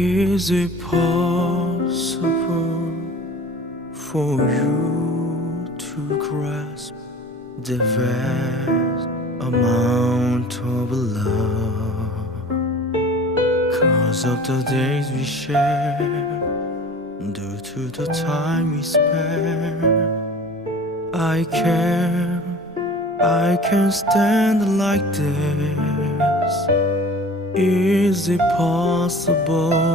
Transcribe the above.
Is it possible for you to grasp the vast amount of love? 'Cause of the days we share, due to the time we spare, I can't stand like this. Is it possible